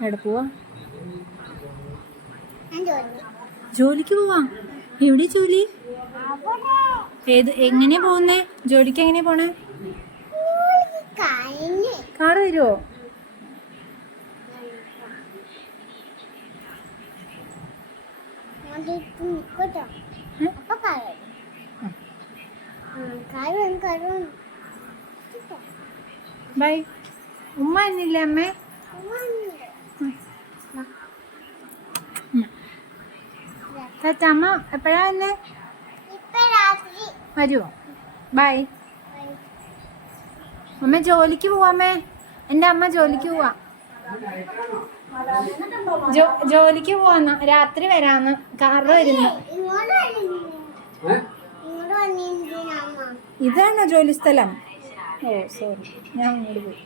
എവിടെ പോവാ? ജോലിക്ക് പോവാ. എവിടെ ജോലി? എങ്ങനെയാ പോകുന്നേ? ജോലിക്ക് എങ്ങനെയാ പോണേ? കാറ് വരുമോ? ബൈ. ഉമ്മ എന്നില്ലേ അമ്മേ? അമ്മ എപ്പോഴാ വന്നേ? വരുമോ? ബൈ. അമ്മ ജോലിക്ക് പോവാമ്മേ. എൻ്റെ അമ്മ ജോലിക്ക് പോവാ. ജോലിക്ക് പോവാന്ന്. രാത്രി വരാന്ന്. കാറ് വരുന്നു. ഇതാണോ ജോലി സ്ഥലം? ഓ സോറി, ഞാൻ അങ്ങോട്ട് പോയി.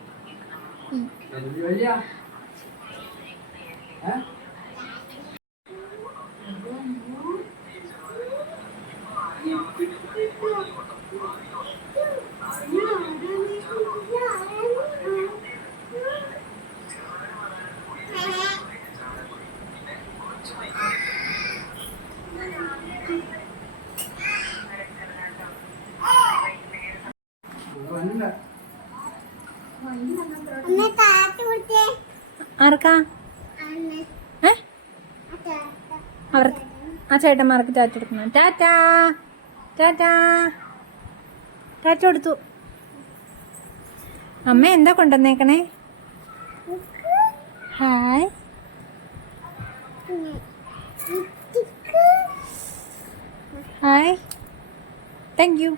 ആർക്കാ? അവർക്ക് ആ ചേട്ടന്മാർക്ക് ടാറ്റ കൊടുക്കണം. ടാറ്റാ ടാറ്റാ ടാറ്റ കൊടുത്തു. അമ്മ എന്താ കൊണ്ടുവന്നേക്കണേ? ഹായ്. Hi, thank you.